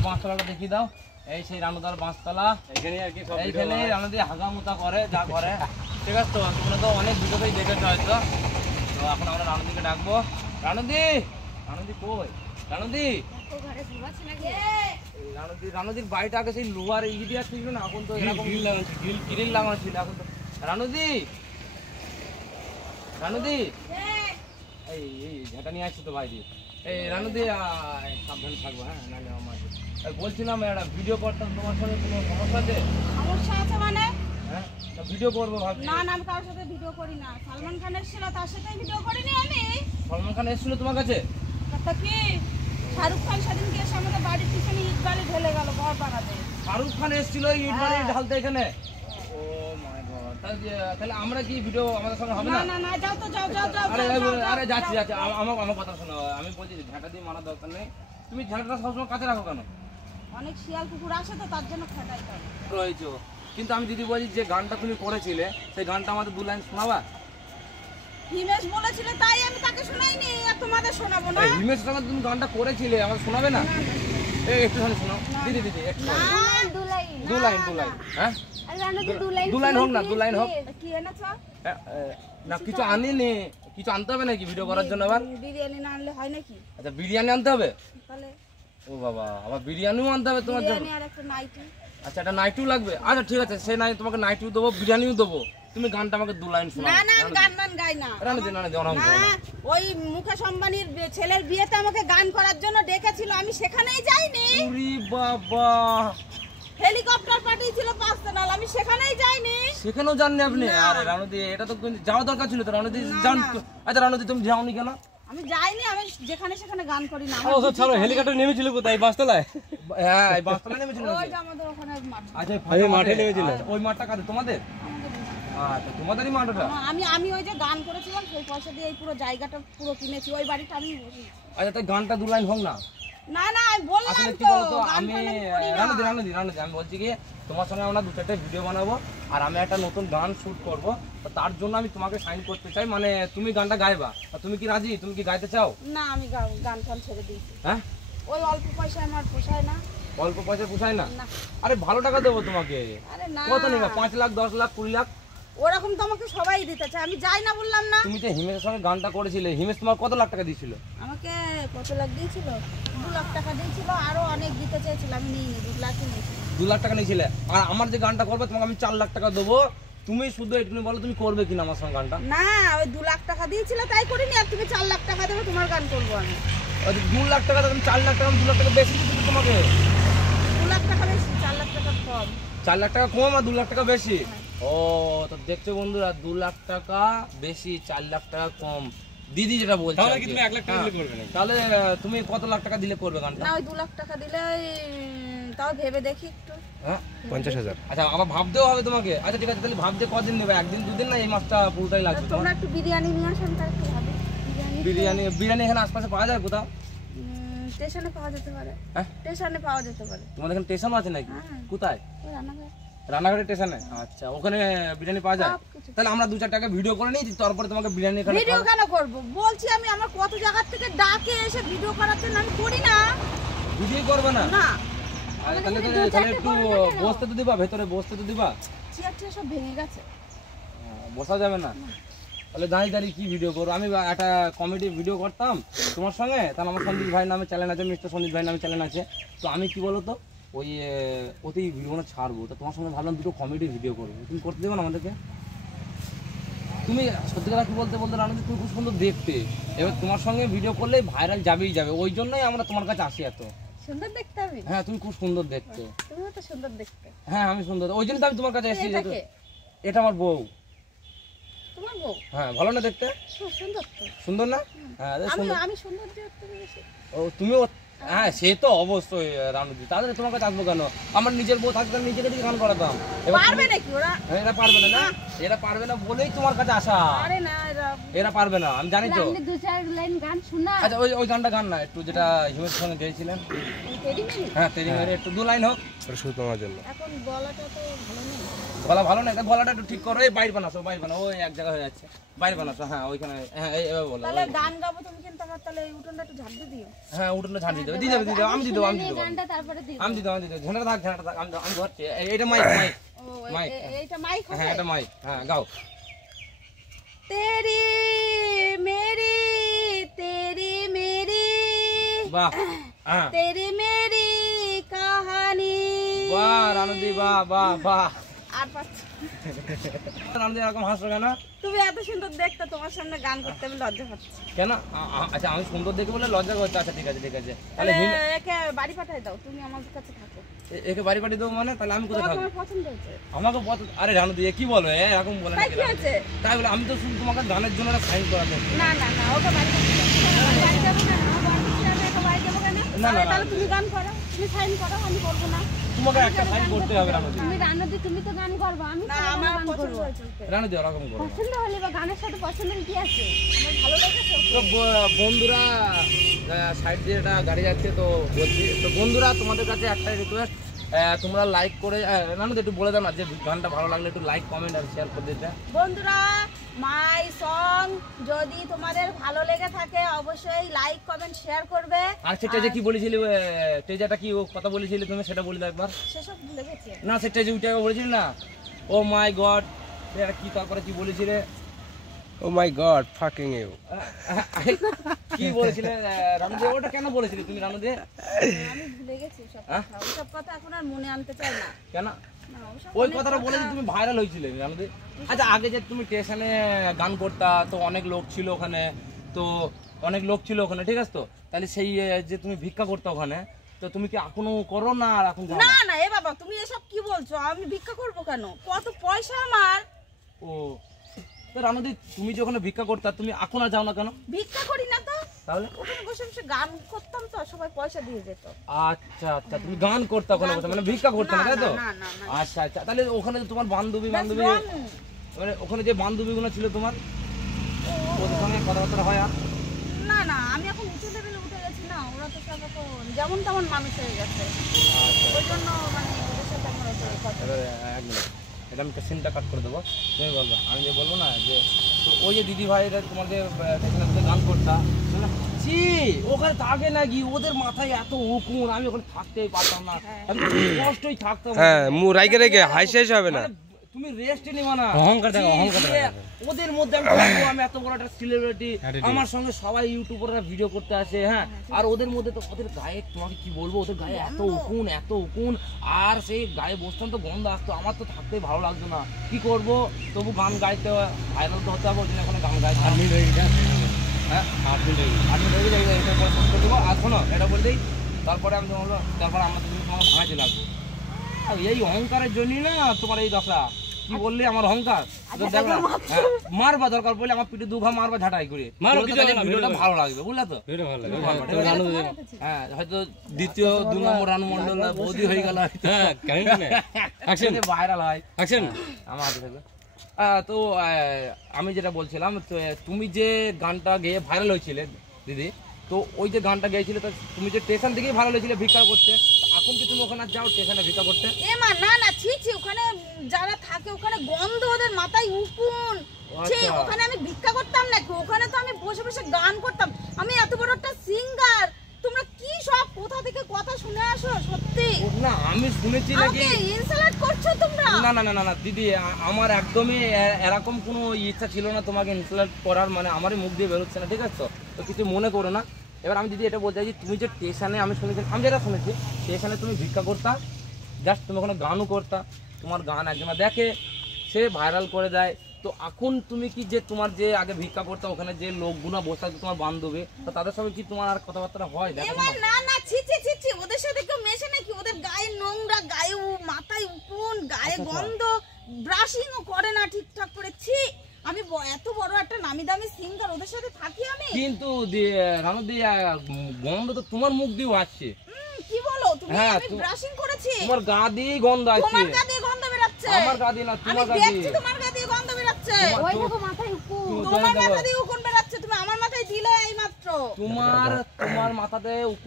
রানুদের বাঁশতলাটা দেখিয়ে দাও। এই সেই রানুদার বাঁশতলা, এইখানে আর কি এইখানে রানুদি হাগামুতা করে যা করে, ঠিক আছে? তো তোমরা তো অনেক ভিডিওতেই দেখেছো হয়তো। তো এখন আমরা রানুদিকে ডাকবো। রানুদি, রানুদি কই? রানুদি, রানুদির বাড়িটা আগে সেই লোহার ইডিয়া ছিল না, এখন তো এরকম গ্রিল লাগানো ছিল এখন তো। রানুদি, রানুদি, এই এই ঝাঁটা নিয়ে আসছি তো বাইরে। এই রানুদি সাবধানে থাকবো, হ্যাঁ? নাহলে আমার বলছিলাম একটা ভিডিও করতাম তোমার সঙ্গে, কোনো সমস্যা আছে? সমস্যা আছে মানে? হ্যাঁ, ভিডিও করবো ভাবছি। না না, আমি কারোর সাথে ভিডিও করি না। সালমান খান এসেছিল, তার সাথে ভিডিও করিনি আমি। সালমান খান এসেছিল তোমার কাছে? তা কি শাহরুখ খান সেদিন গিয়ে আমাদের বাড়ির পিছনে ইট বালি ঢেলে গেল ঘর বানাতে। শাহরুখ খান এসেছিল ইট বালি ঢালতে এখানে? ও মাই গড, তাহলে আমরা কি ভিডিও আমাদের সঙ্গে হবে না? না না, যাও তো, যাও যাও যাও। আরে যাচ্ছি যাচ্ছি, আমার কথা শোনো। আমি বলছি ঝাঁটা দিয়ে মারার দরকার নেই, তুমি ঝাঁটাটা সবসময় কাছে রাখো কেন? অনেক শিয়াল কুকুর আসে তো, তার জন্য খাটাই রয়েছে। কিন্তু আমি যদি বলি যে গানটা তুমি করেছিলে, সেই গানটা আমাদের 2 লাইন শোনাবা? হিমেশ বলেছিল তাই আমি তাকে শোনাইনি, আর তোমাদের শোনাবো না? হিমেশের সঙ্গে তুমি গানটা করেছিলে, আমাকে শোনাবে না? এই একটুখানি শোনাও দিদি, দিদি একটু। 2 লাইন, 2 লাইন, হ্যাঁ? 2 লাইন হোক না, 2 লাইন হোক। কি এনেছ? না কিছু আনিনি, কিছু আনতে হবে নাকি ভিডিও করার জন্য আবার? বিরিয়ানি না আনলে হয় নাকি? আচ্ছা বিরিয়ানি আনতে হবে? তাহলে ও বাবা, আবার বিরিয়ানিও আনতে হবে তোমার জন্য? বিরিয়ানি আর একটা নাইটি। আচ্ছা, এটা নাইটিও লাগবে? আচ্ছা ঠিক আছে, সেই নাই তোমাকে নাইটিও দেবো, বিরিয়ানিও দেবো। তুমি গানটা আমাকে 2 লাইন শোনাও। না না, আমি গান মান গাই না। রানুদি, রানুদি অনাম করো না। ওই মুকেশ আম্বানির ছেলের বিয়েতে আমাকে গান করার জন্য ডেকেছিল, আমি সেখানেই যাইনি। ওরে বাবা, হেলিকপ্টার পাঠিয়েছিল 5 দিন, আমি সেখানেই যাইনি। সেখানেও জাননি আপনি? আরে রানুদি, এটা তো যাওয়া দরকার ছিল তো। রানুদি জান। আচ্ছা রানুদি, তুমি যাওনি কেন? আমি যাইনি, আমি যেখানে সেখানে গান করি না। ও ছাড়ো, হেলিকপ্টার নেমেছিল কোথায়? বাসতলায়? হ্যাঁ, এই বাসতলায় নেমেছিল। ওই যে আমাদের ওখানে মাঠ। আচ্ছা এই মাঠে নেমেছিল? ওই মাঠটা কাদের? তোমাদের? আচ্ছা, তোমাদেরই মাঠ ওটা? আমি ওই যে গান করেছিলাম, সেই পয়সা দিয়ে এই পুরো জায়গাটা পুরো কিনেছি, ওই বাড়িটা আমি। আচ্ছা তাই গানটা 2 লাইন হোক না? না না, আমি বললাম আসলে কি তো, বলতো, আমি রানুদি আমি বলছি কি, তোমার সঙ্গে আমরা 2-4টা ভিডিও বানাবো, আর আমি একটা নতুন গান শুট করব। তো তার জন্য আমি তোমাকে সাইন করতে চাই, মানে তুমি গানটা গাইবা। তুমি কি রাজি? তুমি কি গাইতে চাও? না, আমি গান টান ছেড়ে দিয়েছি। হ্যাঁ, ওই অল্প পয়সা আমার পোষায় না। অল্প পয়সা পোষায় না? না। আরে ভালো টাকা দেবো তোমাকে। আরে না, কত নেবা? 5 লাখ, 10 লাখ, 20 লাখ? ওরকম তো আমাকে সবাই দিতে চায়, আমি যাই না বললাম না। তুমি যে হিমেশের সঙ্গে গানটা করেছিলে, হিমেশ তোমার কত লাখ টাকা দিয়েছিল? আমাকে কত লাখ দিয়েছিল? 2 লাখ টাকা দিয়েছিল, আরো অনেক দিতে চেয়েছিল, আমি নিইনি। 2 লাখই নিয়েছি। 2 লাখ টাকা নিয়েছিলে? আর আমার যে গানটা করবে তোমাকে আমি 4 লাখ টাকা দেবো। তুমি শুধু এটুকু বলো তুমি করবে কিনা আমার সঙ্গে গানটা? না, ওই 2 লাখ টাকা দিয়েছিল তাই করিনি, আর তুমি 4 লাখ টাকা দেবে, তোমার গান করবো আমি। 2 লাখ টাকা দেবেন? 4 লাখ টাকা? 2 লাখ টাকা বেশি দিচ্ছি তোমাকে। 2 লাখ টাকা বেশি, 4 লাখ টাকা কম। 4 লাখ টাকা কম আর 2 লাখ টাকা বেশি? ও তো দেখছো বন্ধুরা, 2 লাখ টাকা বেশি, 4 লাখ টাকা কম। দিদি যেটা বলছে, তাহলে কি তুমি 1 লাখ টাকা দিলে করবে না? তাহলে তুমি কত লাখ টাকা দিলে করবে গানটা? না, ওই 2 লাখ টাকা দিলে তাও ভেবে দেখি একটু। হ্যাঁ, 50,000। আচ্ছা আবার ভাবতেও হবে তোমাকে? আচ্ছা ঠিক আছে, তাহলে ভাবতে কদিন নেবে? 1 দিন 2 দিন না এই মাসটা পুরোটাই লাগবে? তোমরা একটু বিরিয়ানি নিয়ে আসেন, তার একটু ভাবি। বিরিয়ানি? বিরিয়ানি এখানে আশপাশে পাওয়া যায় কোথাও? স্টেশনে পাওয়া যেতে পারে। হ্যাঁ, স্টেশনে পাওয়া যেতে পারে। তোমাদের এখানে স্টেশন আছে নাকি? হ্যাঁ। কোথায়? ওই রান্নাঘর। রানাঘাটের স্টেশনে? আচ্ছা, ওখানে বিরিয়ানি পাওয়া যায়? তাহলে আমরা 2-4 টাকা ভিডিও করে নিই, তারপরে তোমাকে বিরিয়ানি এখানে ভিডিও কেন করব? বলছি আমি, আমার কত জায়গা থেকে ডাকে এসে ভিডিও করার জন্য, আমি করি না। ভিডিও করবে না? না। তাহলে একটু বসতে তো দিবা, ভেতরে বসতে তো দিবা। চেয়ার টিয়ার সব ভেঙে গেছে, বসা যাবে না? তাহলে দাঁড়িয়ে দাঁড়িয়ে কি ভিডিও করবো? আমি একটা কমেডি ভিডিও করতাম তোমার সঙ্গে, তাহলে আমার সন্দীপ ভাই নামে চ্যানেল আছে, মিস্টার সন্দীপ ভাই নামে চ্যানেল আছে। তো আমি কি বলতো, ওই ওতেই ভিডিওটা ছাড়বো। তো তোমার সঙ্গে ভাবলাম দুটো কমেডি ভিডিও করবো, তুমি করতে দেবো না আমাদেরকে? তুমি সত্যি কথা কি বলতে বলতে রানুদি, তুমি খুব সুন্দর দেখতে, এবার তোমার সঙ্গে ভিডিও করলে ভাইরাল যাবেই যাবে, ওই জন্যই আমরা তোমার কাছে আসি এত। সুন্দর দেখতে আমি? হ্যাঁ, তুমি খুব সুন্দর দেখতে। তুমি তো সুন্দর দেখতে। হ্যাঁ আমি সুন্দর, ওই জন্য তো আমি তোমার কাছে এসেছি। এটা আমার বউ। তোমার বউ? হ্যাঁ, ভালো না দেখতে? সুন্দর তো। সুন্দর না? হ্যাঁ আমি সুন্দর দেখতে বেশি। ও তুমিও? হ্যাঁ সে তো অবশ্যই রানুদি, তাহলে তোমার কাছে আসবো কেন? আমার নিজের বউ থাকতে আমি নিজেকে দিয়ে গান করাতাম। পারবে নাকি ওরা? এরা পারবে না? না, এরা পারবে না বলেই তোমার কাছে আসা। আরে না, এরা পারবে না, আমি জানি তো। আপনি 2-4 লাইন গান শোনা। আচ্ছা ওই গানটা গান না একটু, যেটা হিমেশ সঙ্গে গেয়েছিলেন। হ্যাঁ, তেরি মেরে একটু 2 লাইন হোক শুধু তোমার জন্য। এখন গলাটা তো ভালো নেই। গলা ভালো না? গলাটা একটু ঠিক করো। এই বাইর বানাসো, বাইর বানাও, ওই এক জায়গা হয়ে যাচ্ছে, বাইর বানাসো। হ্যাঁ ওইখানে, হ্যাঁ এভাবে বলো। তাহলে গান গাবো তুমি, কিন্তু আমার তাহলে এই উঠোনটা একটু ঝাড় দিও। হ্যাঁ উঠোনটা ঝাড় দিতে দেবো দিয়ে দেবো দিয়ে দেবো আমি দিয়ে দেবো আমি দিয়ে দেবো গানটা তারপরে দিই আমি দিয়ে দেবো আমি দিয়ে দেবো ঝাঁটা থাক আমি ধরছি এইটা মাইক মাইক ও মাইক। এইটা মাইক হবে হ্যাঁ এটা মাইক হ্যাঁ গাও तेरी मेरी বাহ হ্যাঁ तेरी मेरी कहानी বাহ রানুদি বাহ বাহ বাহ আর পাচ্ছি রানুদি এরকম হাসছো কেন তুমি এত সুন্দর দেখতে তোমার সামনে গান করতে আমি লজ্জা পাচ্ছি কেন আচ্ছা আমি সুন্দর দেখে বলে লজ্জা করছে আচ্ছা ঠিক আছে তাহলে তাহলে একে বাড়ি পাঠাই দাও তুমি আমার কাছে থাকো একে বাড়ি পাঠিয়ে দেবো মানে তাহলে আমি কোথায় তোমার থাকবো আমার পছন্দ হয়েছে আমাকে আরে রানুদি কি বলো এরকম বলে তাই নাকি কি হয়েছে তাই বলে আমি তো শুধু তোমাকে গানের জন্য একটা সাইন করাতে না না না ওকে বাড়ি পাঠাই দাও বাড়ি যাবো না আমার বাড়ি যাবো কেন না, না, তাহলে তুমি গান করো তুমি সাইন করো আমি করবো না তোমাকে একটা সাইন করতে হবে রানুদি তুমি রান্নাদি তুমি তো গান করবে আমি না আমার পছন্দ হয়েছে ওকে। রানুদি ওরকম করো না। পছন্দ হলে বা গানের সাথে পছন্দের কি আছে আমার ভালো লেগেছে ওকে। তো বন্ধুরা সাইড দিয়ে একটা গাড়ি যাচ্ছে তো বলছি তো বন্ধুরা তোমাদের কাছে একটা রিকোয়েস্ট তোমরা লাইক করে রানুদি একটু বলে দাও না যে গানটা ভালো লাগলে একটু লাইক কমেন্ট আর শেয়ার করে দিতে বন্ধুরা মাই সং যদি তোমাদের ভালো লেগে থাকে অবশ্যই লাইক কমেন্ট শেয়ার করবে আর সেটা যে কি বলেছিলে টেজাটা কি ও কথা বলেছিলে তুমি সেটা বলে দাও একবার সেসব ভুলে গেছে না সেটা যে ওইটা বলেছিলে না ও মাই গড এটা কি তারপরে কি বলেছিলে Oh my God, fucking you. কি বলেছিলে রানুদি ওটা কেন বলেছিলে তুমি রানুদি আমি ভুলে গেছি সব হ্যাঁ? কথা ওসব কথা এখন আর মনে আনতে চাই না কেন না ওসব ওই অনেক কথাটা বলে যে কথা- তুমি ভাইরাল হয়েছিলে রানুদি আচ্ছা আগে যে তুমি স্টেশনে গান করতা তো অনেক লোক ছিল ওখানে তো অনেক লোক ছিল ওখানে ঠিক আছে তো তাহলে সেই যে তুমি ভিক্ষা করতে ওখানে তো তুমি কি এখনো করো না আর এখন যাও না না? না এ বাবা তুমি এসব কি বলছো আমি ভিক্ষা করব কেন কত পয়সা আমার ও তো রানুদি তুমি যে ওখানে ভিক্ষা করতা তুমি এখন আর যাও না কেন ভিক্ষা করি না তো তাহলে ওখানে বসে বসে গান করতাম তো সবাই পয়সা দিয়ে যেত আচ্ছা আচ্ছা তুমি গান করতে ওখানে বসে মানে ভিক্ষা করতে না না, তাই তো না, না, না। আচ্ছা আচ্ছা তাহলে ওখানে যে তোমার বান্ধবী That's বান্ধবী wrong. মানে ওখানে যে বান্ধবীগুলো ছিল তোমার ওদের সঙ্গে কথাবার্তা হয় আর না না আমি এখন উঁচু লেভেলে উঠে গেছি না ওরা তো সব এখন যেমন তেমন মানুষ হয়ে গেছে ওই জন্য মানে ওদের সাথে আমার অত কথা এবার এক মিনিট এটা আমি সিনটা কাট করে দেবো তুমি বলবো আমি যে বলবো না যে তো ওই যে দিদি ভাইরা তোমাকে গান করতা ছি ওখানে থাকে নাকি ওদের মাথায় এত উকুন আমি ওখানে থাকতেই পারতাম না আমি কষ্টই থাকতাম হ্যাঁ রাইকে রেখে হাসি হবে না মানে তুমি রেস্ট নিবা না অহংকার দেখো, ছি, অহংকার ছি, দেখো। ওদের মধ্যে আমি থাকবো, আমি এত বড় একটা সেলিব্রিটি আমার সঙ্গে সবাই ইউটিউবাররা ভিডিও করতে আসে হ্যাঁ আর ওদের মধ্যে তো ওদের গায়ে তোমাকে কি বলবো ওদের গায়ে এত উকুন আর সেই গায়ে বসতাম তো গন্ধ আসতো আমার তো থাকতেই ভালো লাগতো না কি করব তবু গান গাইতে ভাইরাল তো হতে হবে ওই জন্য এখন গান গাইতে হ্যাঁ 8 মিনিট হয়ে গেছে এটা পরে শেষ করে দেবো আর শোনো এটা বলে দিই তারপরে আমি তোমার তারপরে আমরা তুমি তোমাকে ভাঙাতে লাগবো এই অহংকারের জন্যই না তোমার এই দশা কি বললি আমার অহংকার তো দেখ না, হ্যাঁ, মারবা দরকার পড়লে আমার পিঠে দুঘা মারবা ঝাঁটাই করে ভিডিওটা ভালো লাগবে বুঝলা তো হ্যাঁ হয়তো দ্বিতীয় 2 নম্বর রানু মন্ডল বৌদি হয়ে গেল ভাইরাল হয় আমার হাতে থাকবে। তো আমি যেটা বলছিলাম তো তুমি যে গানটা গেয়ে ভাইরাল হয়েছিলে দিদি তো ওই যে গানটা গেয়েছিলে তো তুমি যে স্টেশন থেকেই ভাইরাল হয়েছিলে ভিক্ষা করতে তো এখন কি তুমি ওখানে আর যাও স্টেশনে ভিক্ষা করতে এ মা না না ছি ছি ওখানে যারা থাকে ওখানে গন্ধ ওদের মাথায় উকুন ছি আচ্ছা। ওখানে আমি ভিক্ষা করতাম নাকি ওখানে তো আমি বসে বসে গান করতাম আমি এত বড় একটা সিঙ্গার তোমরা কি সব কোথা থেকে কথা শুনে আসো সত্যি না আমি শুনেছি নাকি আমাকে ইনসাল্ট করছো তোমরা না না না না না দিদি আমার একদমই এরকম কোনো ইচ্ছা ছিল না তোমাকে ইনসাল্ট করার মানে আমারই মুখ দিয়ে বেরোচ্ছে না ঠিক আছে তো? তো কিছু মনে করো না এবার আমি দিদি এটা বলতে চাইছি তুমি যে স্টেশনে আমি শুনেছি আমি যেটা শুনেছি স্টেশনে তুমি ভিক্ষা করতা জাস্ট তুমি ওখানে গানও করতা তোমার গান একজনা দেখে সে ভাইরাল করে দেয় তো এখন তুমি কি যে তোমার যে আগে ভিক্ষা করতা ওখানে যে লোকগুলো বসে আছে তোমার বান্ধবী তো তাদের সঙ্গে কি তোমার আর কথাবার্তা হয় দেখা এমন না না ছি ছি ছি ছি ওদের সাথে কেউ মেশে নাকি ওদের গায়ে নোংরা গায়ে মাথায় উকুন গায়ে গন্ধ ব্রাশিংও করে না ঠিকঠাক করে ছি আমি এত বড় একটা নামি দামি সিঙ্গার ওদের সাথে থাকি আমি কিন্তু রানু দি গন্ধ তো তোমার মুখ দিয়েও আসছে কি বলো তুমি হ্যাঁ, আমি ব্রাশিং করেছি তোমার গা দিয়েই গন্ধ আসছে তোমার গা দিয়ে গন্ধ বেরাচ্ছে আমার গা দিয়ে না আমি তোমার গা দেখছি দিয়ে তোমার গা দিয়ে গন্ধ বেরাচ্ছে ওই দেখো মাথায় উকুন তোমার মাথা দিয়ে উকুন বেরাচ্ছে তুমি আমার মাথায় দিলে এই মাত্র তোমার মাথাতে